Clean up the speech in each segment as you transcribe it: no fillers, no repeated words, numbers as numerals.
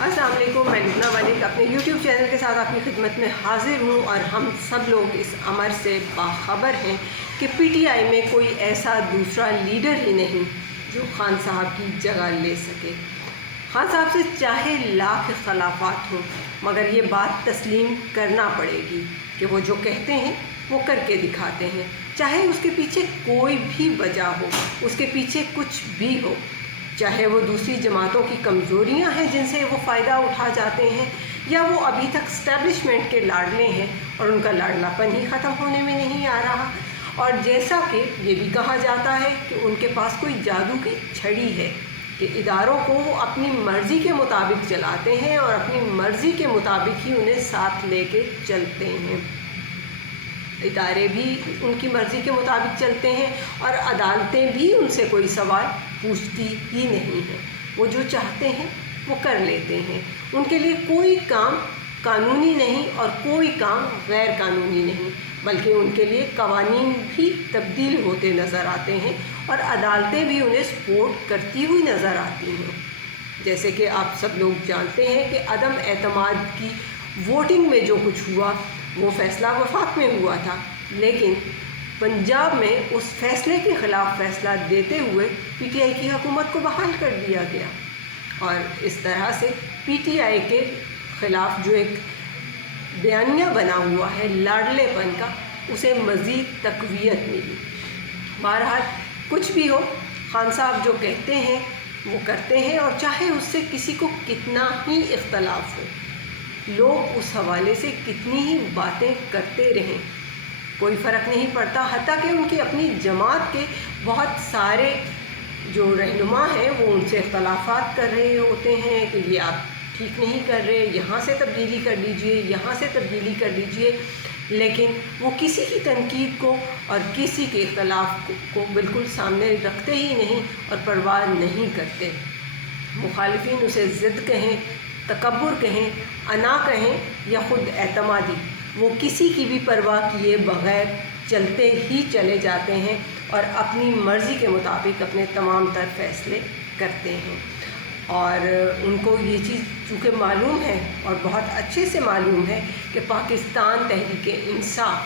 अस्सलाम वालेकुम, मैं लुबना मलिक अपने YouTube चैनल के साथ आपकी खिदमत में हाज़िर हूँ। और हम सब लोग इस अमर से बाखबर हैं कि PTI में कोई ऐसा दूसरा लीडर ही नहीं जो खान साहब की जगह ले सके। खान साहब से चाहे लाख खिलाफात हों, मगर ये बात तस्लीम करना पड़ेगी कि वो जो कहते हैं वो करके दिखाते हैं, चाहे उसके पीछे कोई भी वजह हो, उसके पीछे कुछ भी हो। चाहे वो दूसरी जमातों की कमज़ोरियां हैं जिनसे वो फ़ायदा उठा जाते हैं, या वो अभी तक स्टैब्लिशमेंट के लाडले हैं और उनका लाडलापन ही ख़त्म होने में नहीं आ रहा। और जैसा कि ये भी कहा जाता है कि उनके पास कोई जादू की छड़ी है कि इदारों को वो अपनी मर्ज़ी के मुताबिक चलाते हैं और अपनी मर्ज़ी के मुताबिक ही उन्हें साथ लेके चलते हैं। इदारे भी उनकी मर्ज़ी के मुताबिक चलते हैं और अदालतें भी उनसे कोई सवाल पूछती ही नहीं है। वो जो चाहते हैं वो कर लेते हैं। उनके लिए कोई काम कानूनी नहीं और कोई काम गैर कानूनी नहीं, बल्कि उनके लिए कवानीन भी तब्दील होते नज़र आते हैं और अदालतें भी उन्हें सपोर्ट करती हुई नज़र आती हैं। जैसे कि आप सब लोग जानते हैं कि अदम एतमाद की वोटिंग में जो कुछ हुआ वो फ़ैसला वफाक में हुआ था, लेकिन पंजाब में उस फैसले के ख़िलाफ़ फ़ैसला देते हुए PTI की हुकूमत को बहाल कर दिया गया। और इस तरह से PTI के ख़िलाफ़ जो एक बयानिया बना हुआ है लाडलेपन का, उसे मज़ीद तक़वियत मिली। बहरहाल कुछ भी हो, खान साहब जो कहते हैं वो करते हैं, और चाहे उससे किसी को कितना ही इख्तलाफ हो, लोग उस हवाले से कितनी ही बातें करते रहें, कोई फ़र्क नहीं पड़ता। हत्ता कि उनकी अपनी जमात के बहुत सारे जो रहनुमा हैं वो उनसे इख्तलाफात कर रहे होते हैं कि ये आप ठीक नहीं कर रहे, यहाँ से तब्दीली कर लीजिए, यहाँ से तब्दीली कर लीजिए, लेकिन वो किसी की तनकीद को और किसी के इख्तलाफ को बिल्कुल सामने रखते ही नहीं और परवाह नहीं करते। मुखालिफिन उसे ज़िद कहें, तकब्बुर कहें, अना कहें या ख़ुद एतमादी, वो किसी की भी परवाह किए बग़ैर चलते ही चले जाते हैं और अपनी मर्ज़ी के मुताबिक अपने तमाम तर फ़ैसले करते हैं। और उनको ये चीज़ चूँकि मालूम है और बहुत अच्छे से मालूम है कि पाकिस्तान तहरीक-ए-इंसाफ़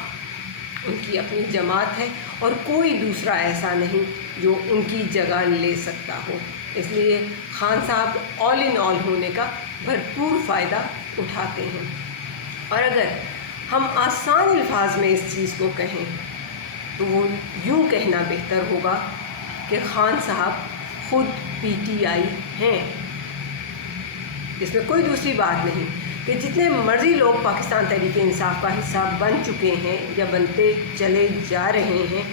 उनकी अपनी जमात है और कोई दूसरा ऐसा नहीं जो उनकी जगह ले सकता हो, इसलिए खान साहब ऑल इन ऑल होने का भरपूर फ़ायदा उठाते हैं। और अगर हम आसान अल्फाज में इस चीज़ को कहें तो वो यूँ कहना बेहतर होगा कि खान साहब ख़ुद PTI हैं। इसमें कोई दूसरी बात नहीं कि जितने मर्ज़ी लोग पाकिस्तान तहरीक-ए-इंसाफ़ का हिस्सा बन चुके हैं या बनते चले जा रहे हैं,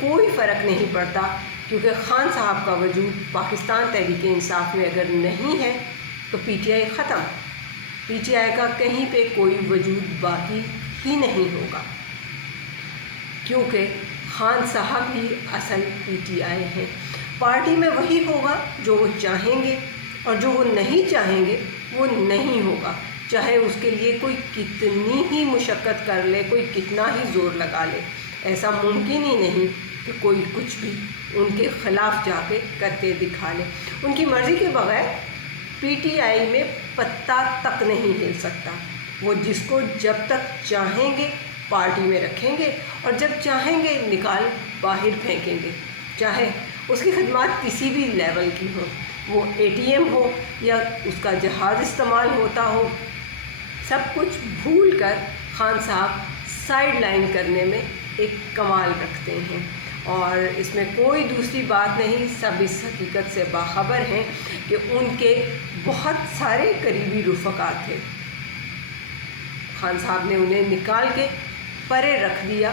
कोई फ़र्क नहीं पड़ता, क्योंकि खान साहब का वजूद पाकिस्तान तहरीक-ए-इंसाफ़ में अगर नहीं है तो PTI ख़त्म। PTI का कहीं पे कोई वजूद बाकी ही नहीं होगा, क्योंकि खान साहब ही असल PTI हैं। पार्टी में वही होगा जो वो चाहेंगे, और जो वो नहीं चाहेंगे वो नहीं होगा, चाहे उसके लिए कोई कितनी ही मुशक्क़त कर ले, कोई कितना ही ज़ोर लगा ले। ऐसा मुमकिन ही नहीं कि कोई कुछ भी उनके ख़िलाफ़ जाके करके दिखा ले। उनकी मर्ज़ी के बग़ैर PTI में पत्ता तक नहीं हिल सकता। वो जिसको जब तक चाहेंगे पार्टी में रखेंगे और जब चाहेंगे निकाल बाहर फेंकेंगे, चाहे उसकी खिदमत किसी भी लेवल की हो, वो ATM हो या उसका जहाज़ इस्तेमाल होता हो, सब कुछ भूल कर खान साहब साइड लाइन करने में एक कमाल रखते हैं। और इसमें कोई दूसरी बात नहीं, सब इस हकीकत से बाखबर हैं कि उनके बहुत सारे करीबी रुफ़क़ा थे। खान साहब ने उन्हें निकाल के परे रख दिया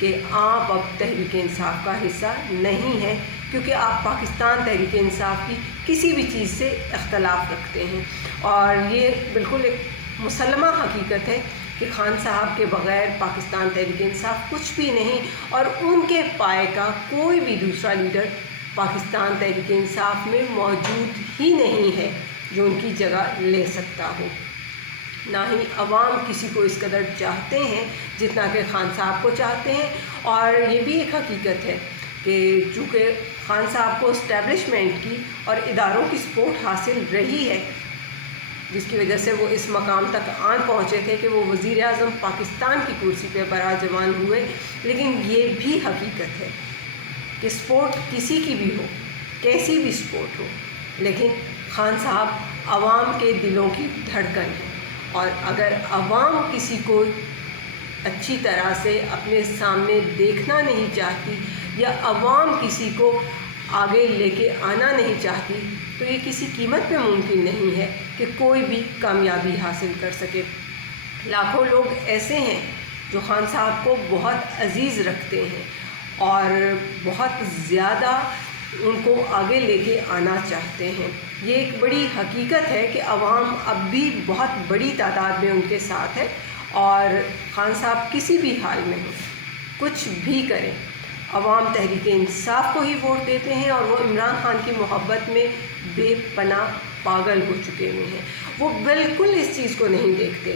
कि आप अब तहरीक-ए-इंसाफ़ का हिस्सा नहीं हैं, क्योंकि आप पाकिस्तान तहरीक-ए-इंसाफ़ की किसी भी चीज़ से इख्तलाफ रखते हैं। और ये बिल्कुल एक मुसल्लमा हकीकत है कि खान साहब के बग़ैर पाकिस्तान तहरीक-ए-इंसाफ़ कुछ भी नहीं, और उनके पाए का कोई भी दूसरा लीडर पाकिस्तान तहरीक-ए-इंसाफ़ में मौजूद ही नहीं है जो उनकी जगह ले सकता हो। ना ही अवाम किसी को इस कदर चाहते हैं जितना कि खान साहब को चाहते हैं। और ये भी एक हकीकत है कि चूँकि खान साहब को इस्टेब्लिशमेंट की और इदारों की सपोर्ट हासिल रही है, جس کی وجہ سے وہ اس مقام تک آن پہنچے تھے کہ وہ وزیر اعظم پاکستان کی کرسی پہ براجمان ہوئے۔ لیکن یہ بھی حقیقت ہے کہ سپورٹ کسی کی بھی ہو، کیسی بھی سپورٹ ہو، لیکن خان صاحب عوام کے دلوں کی دھڑکن ہے، اور اگر عوام کسی کو اچھی طرح سے اپنے سامنے دیکھنا نہیں چاہتی یا عوام کسی کو آگے لے کے آنا نہیں چاہتی تو یہ کسی قیمت پہ ممکن نہیں ہے کہ کوئی بھی کامیابی حاصل کر سکے۔ لاکھوں لوگ ایسے ہیں جو خان صاحب کو بہت عزیز رکھتے ہیں اور بہت زیادہ ان کو آگے لے کے آنا چاہتے ہیں۔ یہ ایک بڑی حقیقت ہے کہ عوام اب بھی بہت بڑی تعداد میں ان کے ساتھ ہے، اور خان صاحب کسی بھی حال میں ہوں، کچھ بھی کریں، عوام تحریک انصاف کو ہی ووٹ دیتے ہیں، اور وہ عمران خان کی محبت میں بے پناہ پاگل ہو چکے ہوئے ہیں۔ وہ بالکل اس چیز کو نہیں دیکھتے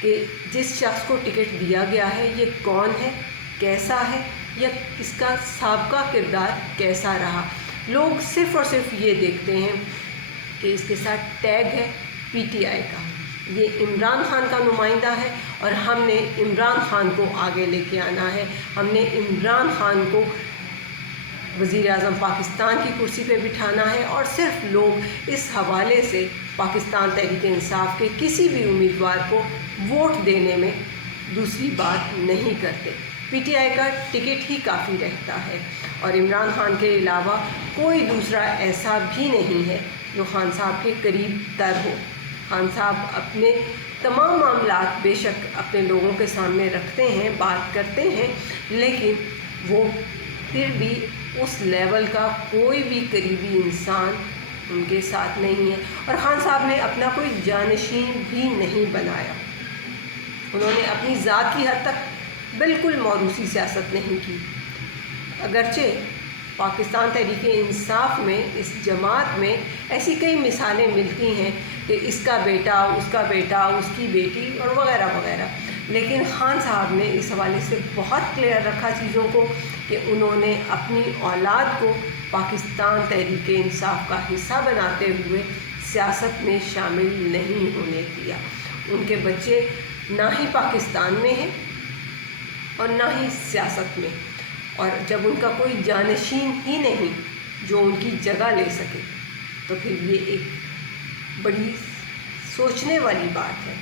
کہ جس شخص کو ٹکٹ دیا گیا ہے یہ کون ہے، کیسا ہے، یا اس کا سابقہ کردار کیسا رہا۔ لوگ صرف اور صرف یہ دیکھتے ہیں کہ اس کے ساتھ ٹیگ ہے پی ٹی آئی کا، یہ عمران خان کا نمائندہ ہے اور ہم نے عمران خان کو آگے لے کے آنا ہے، ہم نے عمران خان کو وزیر اعظم پاکستان کی کرسی پہ بٹھانا ہے، اور صرف لوگ اس حوالے سے پاکستان تحریک انصاف کے کسی بھی امیدوار کو ووٹ دینے میں دوسری بات نہیں کرتے۔ پی ٹی آئی کا ٹکٹ ہی کافی رہتا ہے، اور عمران خان کے علاوہ کوئی دوسرا ایسا بھی نہیں ہے جو خان صاحب کے قریب تر ہو۔ خان صاحب اپنے تمام معاملات بے شک اپنے لوگوں کے سامنے رکھتے ہیں، بات کرتے ہیں، لیکن وہ پھر بھی اس لیول کا کوئی بھی قریبی انسان ان کے ساتھ نہیں ہے، اور خان صاحب نے اپنا کوئی جانشین بھی نہیں بنایا۔ انہوں نے اپنی ذات کی حد تک بالکل موروثی سیاست نہیں کی، اگرچہ پاکستان تحریک انصاف میں اس جماعت میں ایسی کئی مثالیں ملتی ہیں کہ اس کا بیٹا، اس کی بیٹی اور وغیرہ وغیرہ، لیکن خان صاحب نے اس حوالے سے بہت کلیئر رکھا چیزوں کو کہ انہوں نے اپنی اولاد کو پاکستان تحریک انصاف کا حصہ بناتے ہوئے سیاست میں شامل نہیں ہونے دیا۔ ان کے بچے نہ ہی پاکستان میں ہیں اور نہ ہی سیاست میں، اور جب ان کا کوئی جانشین ہی نہیں جو ان کی جگہ لے سکے تو پھر یہ ایک بڑی سوچنے والی بات ہے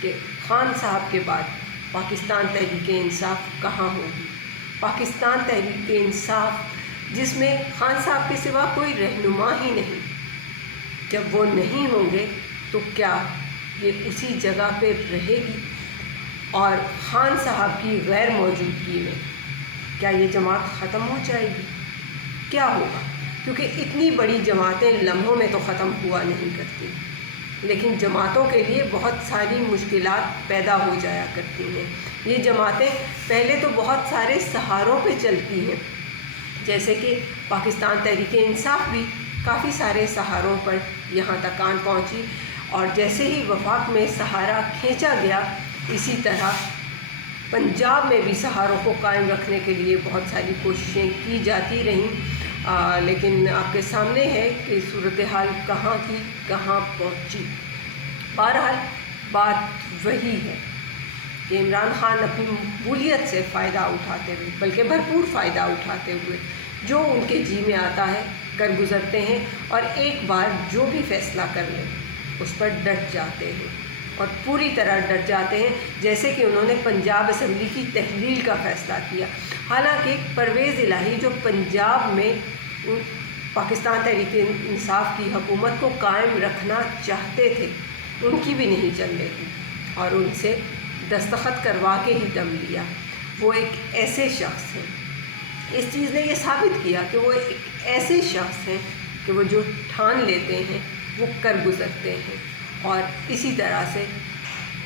کہ خان صاحب کے بعد پاکستان تحریک انصاف کہاں ہوگی۔ پاکستان تحریک انصاف جس میں خان صاحب کے سوا کوئی رہنما ہی نہیں، جب وہ نہیں ہوں گے تو کیا یہ اسی جگہ پہ رہے گی؟ اور خان صاحب کی غیر موجودگی میں کیا یہ جماعت ختم ہو جائے گی؟ کیا ہوگا؟ کیونکہ اتنی بڑی جماعتیں لمحوں میں تو ختم ہوا نہیں کرتی، لیکن جماعتوں کے لیے بہت ساری مشکلات پیدا ہو جایا کرتی ہیں۔ یہ جماعتیں پہلے تو بہت سارے سہاروں پہ چلتی ہیں، جیسے کہ پاکستان تحریک انصاف بھی کافی سارے سہاروں پر یہاں تک آن پہنچی، اور جیسے ہی وفاق میں سہارا کھینچا گیا اسی طرح پنجاب میں بھی سہاروں کو قائم رکھنے کے لیے بہت ساری کوششیں کی جاتی رہیں، لیکن آپ کے سامنے ہے کہ صورتحال کہاں کی کہاں پہنچی۔ بہرحال بات وہی ہے کہ عمران خان اپنی مقبولیت سے فائدہ اٹھاتے ہوئے، بلکہ بھرپور فائدہ اٹھاتے ہوئے، جو ان کے جی میں آتا ہے کر گزرتے ہیں، اور ایک بار جو بھی فیصلہ کر لیں اس پر ڈٹ جاتے ہیں، اور پوری طرح ڈٹ جاتے ہیں، جیسے کہ انہوں نے پنجاب اسمبلی کی تحلیل کا فیصلہ کیا۔ حالانکہ پرویز الہی جو پنجاب میں پاکستان تحریک انصاف کی حکومت کو قائم رکھنا چاہتے تھے، ان کی بھی نہیں چل رہی تھی، اور ان سے دستخط کروا کے ہی دم لیا۔ وہ ایک ایسے شخص ہیں، اس چیز نے یہ ثابت کیا کہ وہ ایک ایسے شخص ہیں کہ وہ جو ٹھان لیتے ہیں وہ کر گزرتے ہیں، اور اسی طرح سے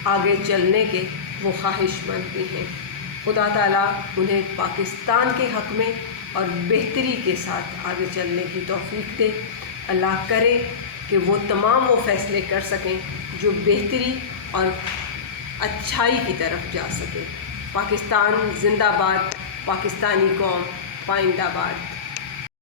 آگے چلنے کے وہ خواہش مند بھی ہیں۔ خدا تعالیٰ انہیں پاکستان کے حق میں اور بہتری کے ساتھ آگے چلنے کی توفیق دے۔ اللہ کرے کہ وہ تمام وہ فیصلے کر سکیں جو بہتری اور اچھائی کی طرف جا سکے۔ پاکستان زندہ باد، پاکستانی قوم پائندہ باد۔